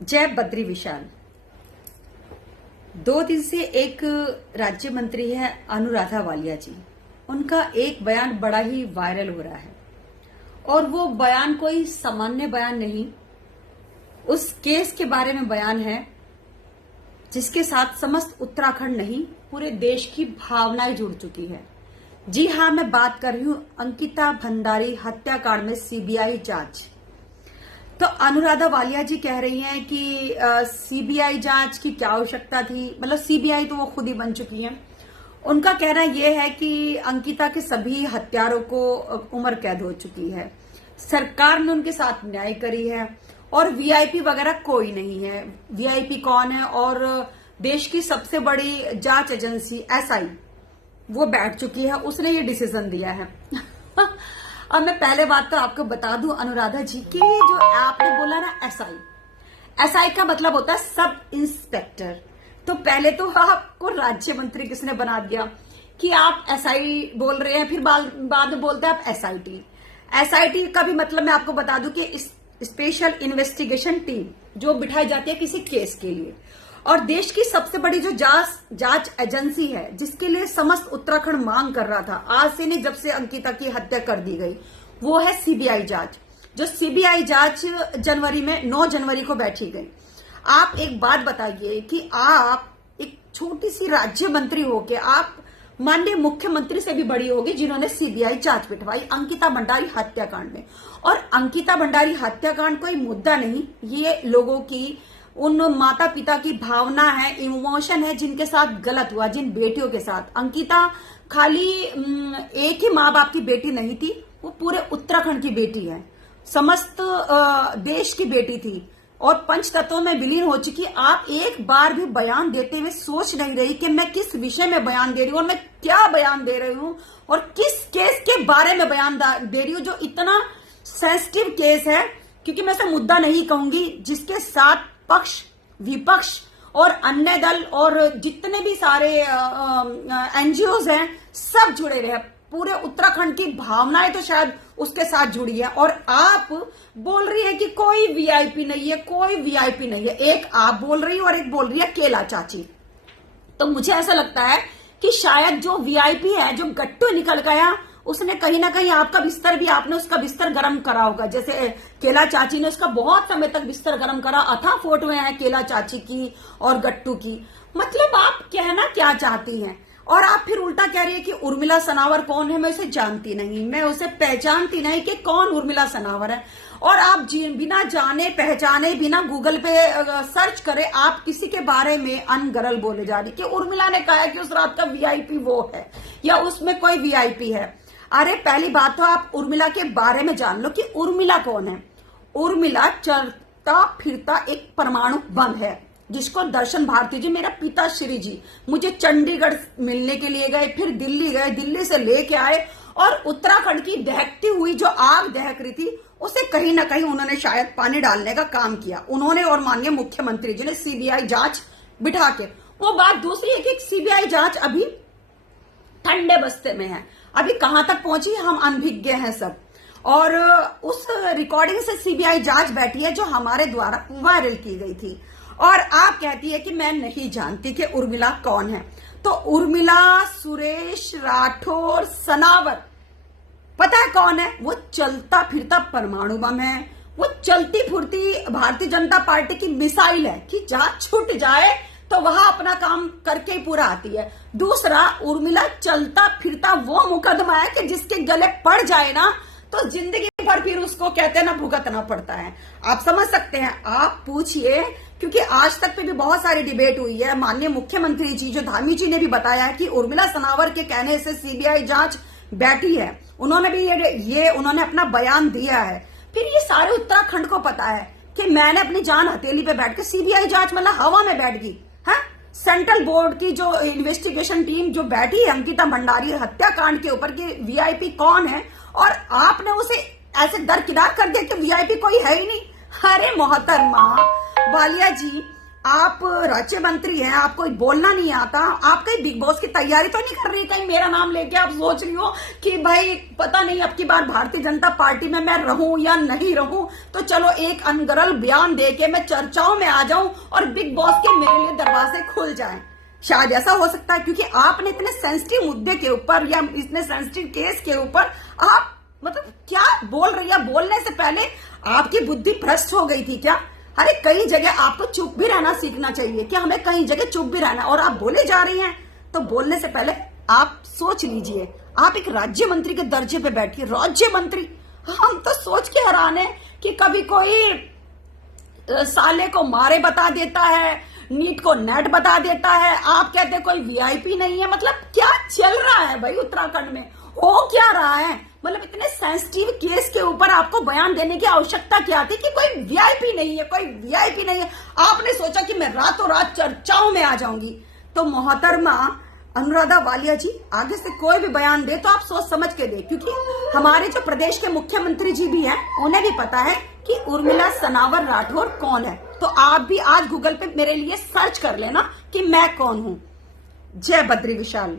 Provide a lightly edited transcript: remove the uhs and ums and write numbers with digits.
जय बद्री विशाल। 2 दिन से एक राज्य मंत्री है अनुराधा वालिया जी, उनका एक बयान बड़ा ही वायरल हो रहा है और वो बयान कोई सामान्य बयान नहीं, उस केस के बारे में बयान है जिसके साथ समस्त उत्तराखंड नहीं पूरे देश की भावनाएं जुड़ चुकी है। जी हां, मैं बात कर रही हूं अंकिता भंडारी हत्याकांड में सीबीआई जांच। तो अनुराधा वालिया जी कह रही हैं कि सीबीआई जांच की क्या आवश्यकता थी, मतलब सीबीआई तो वो खुद ही बन चुकी हैं। उनका कहना यह है कि अंकिता के सभी हत्यारों को उम्र कैद हो चुकी है, सरकार ने उनके साथ न्याय करी है और वीआईपी वगैरह कोई नहीं है। वीआईपी कौन है? और देश की सबसे बड़ी जांच एजेंसी एसआई वो बैठ चुकी है, उसने ये डिसीजन दिया है। अब मैं पहले बात तो आपको बता दूं अनुराधा जी की, जो आपने बोला ना एसआई का मतलब होता है सब इंस्पेक्टर। तो पहले तो आपको राज्य मंत्री किसने बना दिया कि आप एसआई बोल रहे हैं, फिर बाद में बोलते हैं आप एसआईटी। एसआईटी का भी मतलब मैं आपको बता दूं कि स्पेशल इन्वेस्टिगेशन टीम जो बिठाई जाती है किसी केस के लिए, और देश की सबसे बड़ी जो जांच एजेंसी है जिसके लिए समस्त उत्तराखंड मांग कर रहा था आज से नहीं, जब से अंकिता की हत्या कर दी गई, वो है सीबीआई जांच। जो सीबीआई जांच जनवरी में 9 जनवरी को बैठी गई। आप एक बात बताइए कि आप एक छोटी सी राज्य मंत्री होके आप माननीय मुख्यमंत्री से भी बड़ी होगी जिन्होंने सीबीआई जांच बिठवाई अंकिता भंडारी हत्याकांड में। और अंकिता भंडारी हत्याकांड कोई मुद्दा नहीं, ये लोगों की उन माता पिता की भावना है, इमोशन है जिनके साथ गलत हुआ, जिन बेटियों के साथ। अंकिता खाली एक ही माँ बाप की बेटी नहीं थी, वो पूरे उत्तराखंड की बेटी है, समस्त देश की बेटी थी और पंच तत्वों में विलीन हो चुकी। आप एक बार भी बयान देते हुए सोच नहीं रही कि मैं किस विषय में बयान दे रही हूं और मैं क्या बयान दे रही हूं और किस केस के बारे में बयान दे रही हूं, जो इतना सेंसिटिव केस है। क्योंकि मैं इसे मुद्दा नहीं कहूंगी, जिसके साथ पक्ष विपक्ष और अन्य दल और जितने भी सारे एनजीओज हैं सब जुड़े रहे। पूरे उत्तराखंड की भावनाएं तो शायद उसके साथ जुड़ी है और आप बोल रही है कि कोई वीआईपी नहीं है, कोई वीआईपी नहीं है। एक आप बोल रही है और एक बोल रही है केला चाची। तो मुझे ऐसा लगता है कि शायद जो वीआईपी है, जो गट्टू निकल गया, उसने कहीं ना कहीं आपका बिस्तर भी, आपने उसका बिस्तर गर्म करा होगा। जैसे केला चाची ने उसका बहुत समय तक बिस्तर गर्म करा। अथा फोटोएं हैं केला चाची की और गट्टू की। मतलब आप कहना क्या चाहती हैं? और आप फिर उल्टा कह रही है कि उर्मिला सनावर कौन है, मैं उसे जानती नहीं, मैं उसे पहचानती नहीं कि कौन उर्मिला सनावर है। और आप बिना जाने पहचाने, बिना गूगल पे सर्च करे आप किसी के बारे में अनगरल बोले जा रही कि उर्मिला ने कहा कि उस रात का वीआईपी वो है या उसमें कोई वीआईपी है। अरे पहली बात तो आप उर्मिला के बारे में जान लो कि उर्मिला कौन है। उर्मिला चलता फिरता एक परमाणु बम है जिसको दर्शन भारती जी, मेरा पिताश्री जी, मुझे चंडीगढ़ मिलने के लिए गए, फिर दिल्ली गए, दिल्ली से लेके आए और उत्तराखंड की दहकती हुई जो आग दहक रही थी उसे कहीं ना कहीं उन्होंने शायद पानी डालने का काम किया, उन्होंने और माननीय मुख्यमंत्री जी ने सीबीआई जांच बिठा के। वो बात दूसरी है कि सीबीआई जांच अभी ठंडे बस्ते में है, अभी कहां तक पहुंची हम अनभिज्ञ हैं सब। और उस रिकॉर्डिंग से सीबीआई जांच बैठी है जो हमारे द्वारा वायरल की गई थी। और आप कहती है कि मैं नहीं जानती कि उर्मिला कौन है। तो उर्मिला सुरेश राठौर सनावर पता है कौन है? वो चलता फिरता परमाणु बम है, वो चलती फुरती भारतीय जनता पार्टी की मिसाइल है कि जहां छूट जाए तो वहां अपना काम करके ही पूरा आती है। दूसरा, उर्मिला चलता फिरता वो मुकदमा है कि जिसके गले पड़ जाए ना तो जिंदगी भर फिर उसको कहते हैं ना भुगतना पड़ता है। आप समझ सकते हैं, आप पूछिए, क्योंकि आज तक पे भी बहुत सारी डिबेट हुई है। माननीय मुख्यमंत्री जी जो धामी जी ने भी बताया है कि उर्मिला सनावर के कहने से सीबीआई जांच बैठी है, उन्होंने भी ये उन्होंने अपना बयान दिया है। फिर ये सारे उत्तराखंड को पता है कि मैंने अपनी जान हथेली पे बैठ के सीबीआई जांच मतलब हवा में बैठ गई है। सेंट्रल बोर्ड की जो इन्वेस्टिगेशन टीम जो बैठी है अंकिता भंडारी हत्याकांड के ऊपर कि वीआईपी कौन है, और आपने उसे ऐसे दरकिनार कर दिया कि वीआईपी कोई है ही नहीं। अरे मोहतरमा वालिया जी, आप राज्य मंत्री हैं, आपको बोलना नहीं आता, आप कहीं बिग बॉस की तैयारी तो नहीं कर रही? कहीं मेरा नाम लेके आप सोच रही हो कि भाई पता नहीं अब की बार भारतीय जनता पार्टी में मैं रहूं या नहीं रहूं, तो चलो एक अनगरल बयान देके मैं चर्चाओं में आ जाऊं और बिग बॉस के मेरे लिए दरवाजे खुल जाएं? शायद ऐसा हो सकता है, क्योंकि आपने इतने सेंसिटिव मुद्दे के ऊपर या इतने सेंसिटिव केस के ऊपर आप मतलब क्या बोल रही है? बोलने से पहले आपकी बुद्धि भ्रष्ट हो गई थी क्या? अरे कई जगह आपको चुप भी रहना सीखना चाहिए। क्या हमें कई जगह चुप भी रहना? और आप बोले जा रही हैं, तो बोलने से पहले आप सोच लीजिए। आप एक राज्य मंत्री के दर्जे पे बैठिए, राज्य मंत्री। हम तो सोच के हैरान है कि कभी कोई साले को मारे बता देता है, नीट को नेट बता देता है, आप कहते हैं कोई वीआईपी नहीं है। मतलब क्या चल रहा है भाई उत्तराखंड में? हो क्या रहा है? मतलब इतने सेंसिटिव केस के ऊपर आपको बयान देने की आवश्यकता क्या थी कि कोई वीआईपी नहीं है, कोई वीआईपी नहीं है? आपने सोचा कि मैं रातों रात चर्चाओं में आ जाऊंगी। तो मोहतरमा अनुराधा वालिया जी, आगे से कोई भी बयान दे तो आप सोच समझ के दे, क्योंकि हमारे जो प्रदेश के मुख्यमंत्री जी भी हैं, उन्हें भी पता है कि उर्मिला सनावर राठौर कौन है। तो आप भी आज गूगल पे मेरे लिए सर्च कर लेना कि मैं कौन हूं। जय बद्री विशाल।